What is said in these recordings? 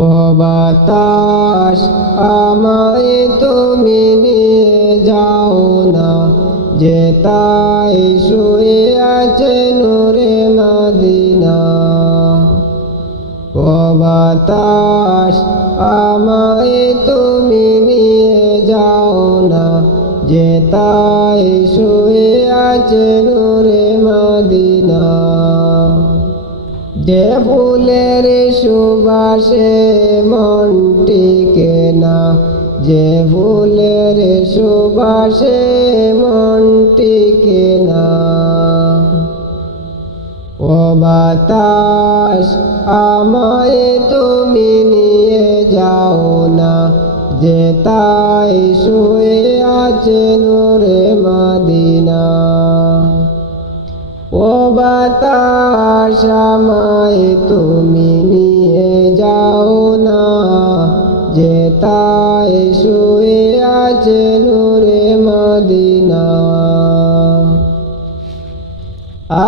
ও বাতাস আমায় তুমি নিয়ে যাও না, যে তাই শুয়ে আছে নূরে মদিনা। ও বাতাস আমায় তুমি নিয়ে যাও না, যে তাই শুয়ে আছে নূরে মদিনা। যে ফুলের সুবাসে মন টিকে না, যে ফুলের সুবাসে মন টিকে না। ও বাতাস আমায় তুমি নিয়ে যাও না, যে তাই শুয়ে আছে নূরে মদিনা। ও বাতাস আমায় তুমি নিয়ে যাও না, যে তাই শুয়ে আছে নূরে মদিনা।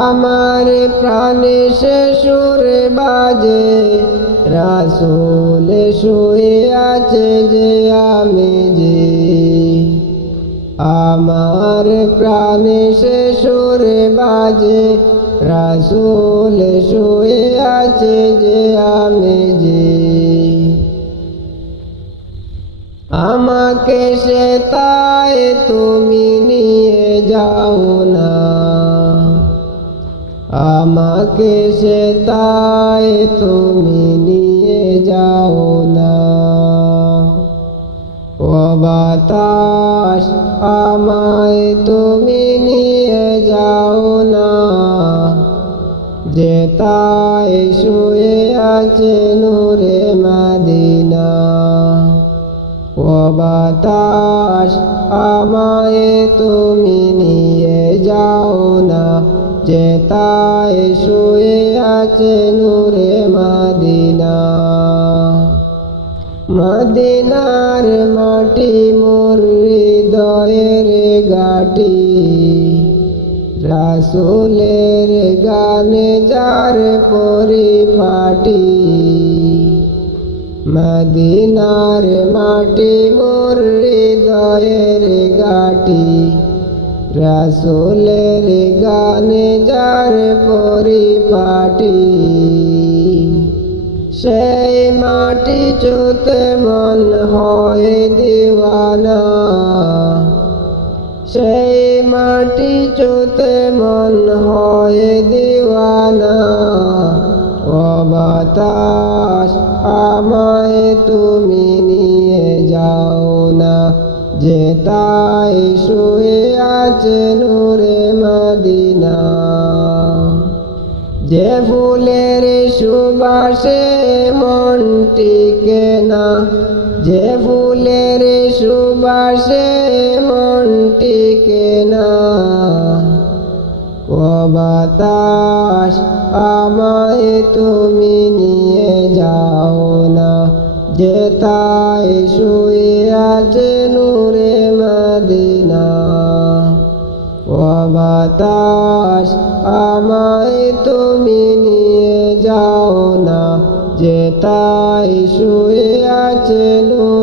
আমার প্রাণে সে সুর বাজে, রাসূল শুয়ে আছে যে আমি যে। আমার প্রাণে সে সুর বাজে, রাসূল শুয়ে আছে যে আমি যে। আমাকে সে তাই তুমি নিয়ে যাও না, আমাকে সে তাই তুমি নিয়ে যাও না। ও বাতাস আমায় তুমি নিয়ে যাও না, যে তাই শুয়ে আছে নূরে মদিনা। ও বাতাস আমায় তুমি নিয়ে যাও না, যে তাই শুয়ে আছে নূরে মদিনা। মদিনার মাটি মোর হৃদয়ের ঘাঁটি, রাসূলের গানে যার পরিপাটি। মদিনার মাটি মোর হৃদয়ের ঘাঁটি, রাসূলের গানে যার পরিপাটি। সেই মাটি ছুঁতে মন হয় দিওয়ানা, সেই মাটি ছুঁতে মন হয় দিওয়ানা। ও বাতাস আমায় তুমি নিয়ে যাও না, যে তাই শুয়ে আছে নূরে মদিনা। যে ফুলের সুবাসে মন টিকে না, যে ফুলের সুবাসে মন টিকে না। ও বাতাস আমায় তুমি নিয়ে যাও না, যে তাই শুয়ে আছে নূরে মদিনা। ও বাতাস আমায় তুমি নিয়ে যাও না, যে তাই শুয়ে আছে নূরে